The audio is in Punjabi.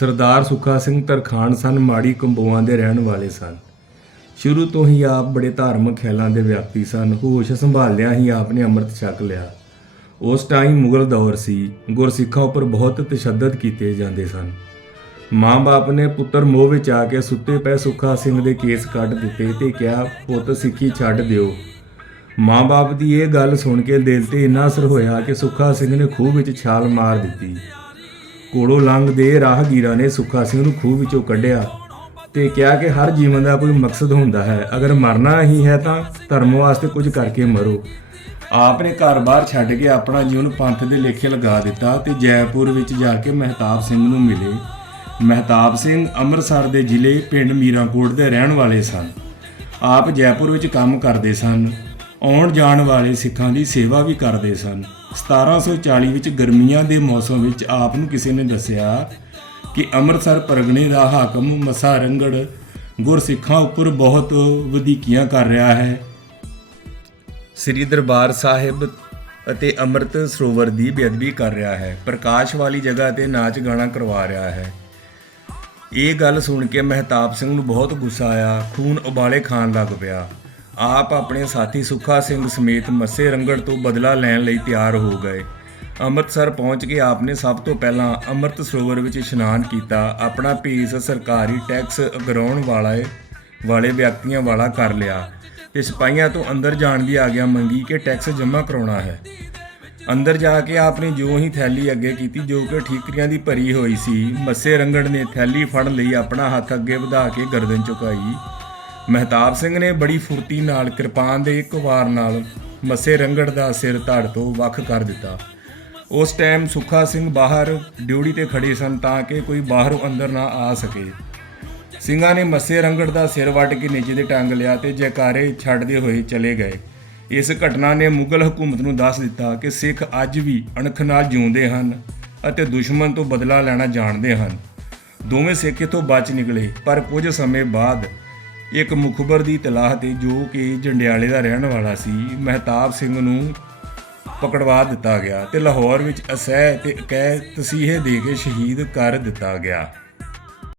ਸਰਦਾਰ ਸੁੱਖਾ ਸਿੰਘ ਤਰਖਾਣ ਸਨ, ਮਾੜੀ ਕੰਬੋਆਂ ਦੇ ਰਹਿਣ ਵਾਲੇ ਸਨ। ਸ਼ੁਰੂ ਤੋਂ ਹੀ ਆਪ ਬੜੇ ਧਾਰਮਿਕ ਖਿਆਲਾਂ ਦੇ ਵਿਅਕਤੀ ਸਨ। ਹੋਸ਼ ਸੰਭਾਲਿਆ ਹੀ ਆਪ ਨੇ ਅੰਮ੍ਰਿਤ ਛਕ ਲਿਆ। ਉਸ ਟਾਈਮ ਮੁਗਲ ਦੌਰ ਸੀ। ਗੁਰਸਿੱਖਾਂ ਉੱਪਰ ਬਹੁਤ ਤਸ਼ੱਦਦ ਕੀਤੇ ਜਾਂਦੇ ਸਨ। ਮਾਂ-ਬਾਪ ਨੇ ਪੁੱਤਰ ਮੋਹ ਵਿੱਚ ਆ ਕੇ ਸੁੱਤੇ ਪਏ ਸੁੱਖਾ ਸਿੰਘ ਦੇ ਕੇਸ ਕੱਢ ਦਿੱਤੇ ਤੇ ਕਿਹਾ, ਪੁੱਤ, ਸਿੱਖੀ ਛੱਡ ਦਿਓ। ਮਾਂ-ਬਾਪ ਦੀ ਇਹ ਗੱਲ ਸੁਣ ਕੇ ਦਿਲ ਤੇ ਇੰਨਾ ਅਸਰ ਹੋਇਆ ਕਿ ਸੁੱਖਾ ਸਿੰਘ ਨੇ ਖੂਹ ਵਿੱਚ ਛਾਲ ਮਾਰ ਦਿੱਤੀ। ਕੋਲੋਂ ਲੰਘਦੇ ਰਾਹਗੀਰਾਂ ਨੇ ਸੁੱਖਾ ਸਿੰਘ ਨੂੰ ਖੂਹ ਵਿੱਚੋਂ ਕੱਢਿਆ ਤੇ ਕਿਹਾ ਕਿ ਹਰ ਜੀਵਨ ਦਾ ਕੋਈ ਮਕਸਦ ਹੁੰਦਾ ਹੈ। ਅਗਰ ਮਰਨਾ ਹੀ ਹੈ ਤਾਂ ਧਰਮ ਵਾਸਤੇ ਕੁਝ ਕਰਕੇ ਮਰੋ। ਆਪ ਨੇ ਘਰ-ਬਾਰ ਛੱਡ ਕੇ ਆਪਣਾ ਜੀਵਨ ਪੰਥ ਦੇ ਲੇਖੇ ਲਗਾ ਦਿੱਤਾ ਤੇ ਜੈਪੁਰ ਵਿੱਚ ਜਾ ਕੇ ਮਹਿਤਾਬ ਸਿੰਘ ਨੂੰ ਮਿਲੇ। ਮਹਿਤਾਬ ਸਿੰਘ ਅੰਮ੍ਰਿਤਸਰ ਦੇ ਜ਼ਿਲ੍ਹੇ ਪਿੰਡ ਮੀਰਾਂਕੋਟ ਦੇ ਰਹਿਣ ਵਾਲੇ ਸਨ। ਆਪ ਜੈਪੁਰ ਵਿੱਚ ਕੰਮ ਕਰਦੇ ਸਨ। ਆਉਣ ਜਾਣ ਵਾਲੇ ਸਿੱਖਾਂ ਦੀ ਸੇਵਾ ਵੀ ਕਰਦੇ ਸਨ। 1740 ਵਿੱਚ ਗਰਮੀਆਂ ਦੇ ਮੌਸਮ ਵਿੱਚ ਆਪ ਨੂੰ ਕਿਸੇ ਨੇ ਦੱਸਿਆ ਕਿ ਅੰਮ੍ਰਿਤਸਰ ਪਰਗਣੇ ਦਾ ਹਾਕਮ ਮਸਾਰੰਗੜ ਗੁਰਸਿੱਖਾਂ ਉੱਪਰ ਬਹੁਤ ਵਧੀਕੀਆਂ ਕਰ ਰਿਹਾ ਹੈ। ਸ੍ਰੀ ਦਰਬਾਰ ਸਾਹਿਬ ਅਤੇ ਅੰਮ੍ਰਿਤ ਸਰੋਵਰ ਦੀ ਬੇਅਦਬੀ ਕਰ ਰਿਹਾ ਹੈ। ਪ੍ਰਕਾਸ਼ ਵਾਲੀ ਜਗ੍ਹਾ ਤੇ ਨਾਚ ਗਾਣਾ ਕਰਵਾ ਰਿਹਾ ਹੈ। ਇਹ ਗੱਲ ਸੁਣ ਕੇ ਮਹਿਤਾਬ ਸਿੰਘ ਨੂੰ ਬਹੁਤ ਗੁੱਸਾ ਆਇਆ। ਖੂਨ ਉਬਾਲੇ ਖਾਣ ਲੱਗ ਪਿਆ। ਆਪ ਆਪਣੇ ਸਾਥੀ ਸੁੱਖਾ ਸਿੰਘ ਸਮੇਤ ਮੱਸੇ ਰੰਗੜ ਤੋਂ ਬਦਲਾ ਲੈਣ ਲਈ ਤਿਆਰ ਹੋ ਗਏ। ਅੰਮ੍ਰਿਤਸਰ ਪਹੁੰਚ ਕੇ ਆਪ ਨੇ ਸਭ ਤੋਂ ਪਹਿਲਾਂ ਅੰਮ੍ਰਿਤ ਸਰੋਵਰ ਵਿੱਚ ਇਸ਼ਨਾਨ ਕੀਤਾ। ਆਪਣਾ ਭੇਸ ਸਰਕਾਰੀ ਟੈਕਸ ਅਗਰਾਉਣ ਵਾਲੇ ਵਾਲੇ ਵਿਅਕਤੀਆਂ ਵਾਲਾ ਕਰ ਲਿਆ ਤੇ ਸਿਪਾਹੀਆਂ ਤੋਂ ਅੰਦਰ ਜਾਣ ਦੀ ਆਗਿਆ ਮੰਗੀ ਕਿ ਟੈਕਸ ਜਮ੍ਹਾਂ ਕਰਾਉਣਾ ਹੈ। ਅੰਦਰ ਜਾ ਕੇ ਆਪਨੇ ਜੋ ਹੀ ਥੈਲੀ ਅੱਗੇ ਕੀਤੀ, ਜੋ ਕਿ ਠੀਕਰੀਆਂ ਦੀ ਭਰੀ ਹੋਈ ਸੀ, ਮੱਸੇ ਰੰਗੜ ਨੇ ਥੈਲੀ ਫੜਨ ਲਈ, ਆਪਣਾ ਹੱਥ ਅੱਗੇ ਵਧਾ ਕੇ ਗਰਦਨ ਝੁਕਾਈ। ਮਹਿਤਾਬ ਸਿੰਘ ਨੇ ਬੜੀ ਫੁਰਤੀ ਨਾਲ ਕਿਰਪਾਨ ਦੇ ਇੱਕ ਵਾਰ ਨਾਲ ਮੱਸੇ ਰੰਗੜ ਦਾ ਸਿਰ ਧੜ ਤੋਂ ਵੱਖ ਕਰ ਦਿੱਤਾ। ਉਸ ਟਾਈਮ ਸੁੱਖਾ ਸਿੰਘ ਬਾਹਰ ਡਿਊਟੀ ਤੇ ਖੜੇ ਸਨ ਤਾਂ ਕਿ ਕੋਈ ਬਾਹਰੋਂ ਅੰਦਰ ਨਾ ਆ ਸਕੇ। ਸਿੰਘਾਂ ਨੇ ਮੱਸੇ ਰੰਗੜ ਦਾ ਸਿਰ ਵੱਟ ਕੇ ਨੀਚੇ ਦੇ ਟੰਗ ਲਿਆ ਤੇ ਜੈਕਾਰੇ ਛੱਡਦੇ ਹੋਏ ਚਲੇ ਗਏ। ਇਸ ਘਟਨਾ ਨੇ ਮੁਗਲ ਹਕੂਮਤ ਨੂੰ ਦੱਸ ਦਿੱਤਾ ਕਿ ਸਿੱਖ ਅੱਜ ਵੀ ਅਣਖ ਨਾਲ ਜਿਉਂਦੇ ਹਨ ਅਤੇ ਦੁਸ਼ਮਣ ਤੋਂ ਬਦਲਾ ਲੈਣਾ ਜਾਣਦੇ ਹਨ। ਦੋਵੇਂ ਸਿੱਖ ਇੱਥੋਂ ਬਚ ਨਿਕਲੇ, ਪਰ ਕੁਝ ਸਮੇਂ ਬਾਅਦ ਇੱਕ ਮੁਖਬਰ ਦੀ ਤਲਾਹ ਤੇ ਜੋ ਕਿ ਜੰਡਿਆਲੇ ਦਾ ਰਹਿਣ ਵਾਲਾ ਸੀ, ਮਹਿਤਾਬ ਸਿੰਘ ਨੂੰ ਪਕੜਵਾ ਦਿੱਤਾ ਗਿਆ ਤੇ ਲਾਹੌਰ ਵਿੱਚ ਅਸਹਿ ਤੇ ਕਹਿ ਤਸੀਹੇ ਦੇ ਕੇ ਸ਼ਹੀਦ ਕਰ ਦਿੱਤਾ ਗਿਆ।